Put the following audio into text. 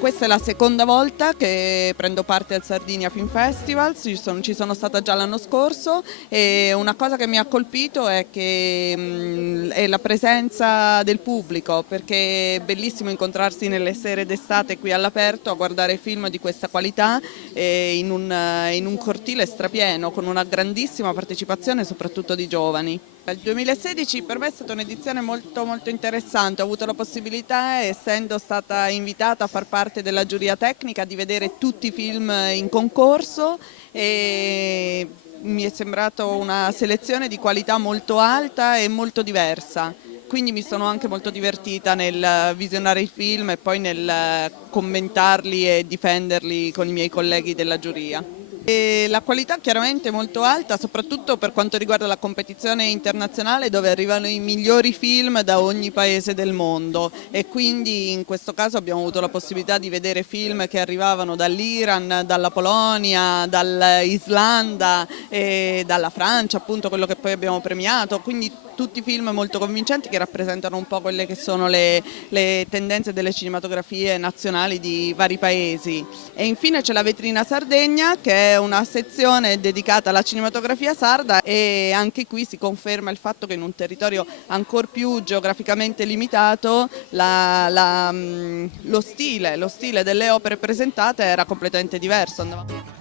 Questa è la seconda volta che prendo parte al Sardinia Film Festival, ci sono stata già l'anno scorso e una cosa che mi ha colpito è che è la presenza del pubblico, perché è bellissimo incontrarsi nelle sere d'estate qui all'aperto a guardare film di questa qualità in un cortile strapieno con una grandissima partecipazione soprattutto di giovani. Il 2016 per me è stata un'edizione molto interessante, ho avuto la possibilità, essendo stata invitata a far parte della giuria tecnica, di vedere tutti i film in concorso e mi è sembrata una selezione di qualità molto alta e molto diversa. Quindi mi sono anche molto divertita nel visionare i film e poi nel commentarli e difenderli con i miei colleghi della giuria. E la qualità chiaramente è molto alta, soprattutto per quanto riguarda la competizione internazionale dove arrivano i migliori film da ogni paese del mondo e quindi in questo caso abbiamo avuto la possibilità di vedere film che arrivavano dall'Iran, dalla Polonia, dall'Islanda e dalla Francia, appunto quello che poi abbiamo premiato, quindi tutti film molto convincenti che rappresentano un po' quelle che sono le tendenze delle cinematografie nazionali di vari paesi. E infine c'è la vetrina Sardegna, che è una sezione dedicata alla cinematografia sarda e anche qui si conferma il fatto che in un territorio ancor più geograficamente limitato lo stile delle opere presentate era completamente diverso.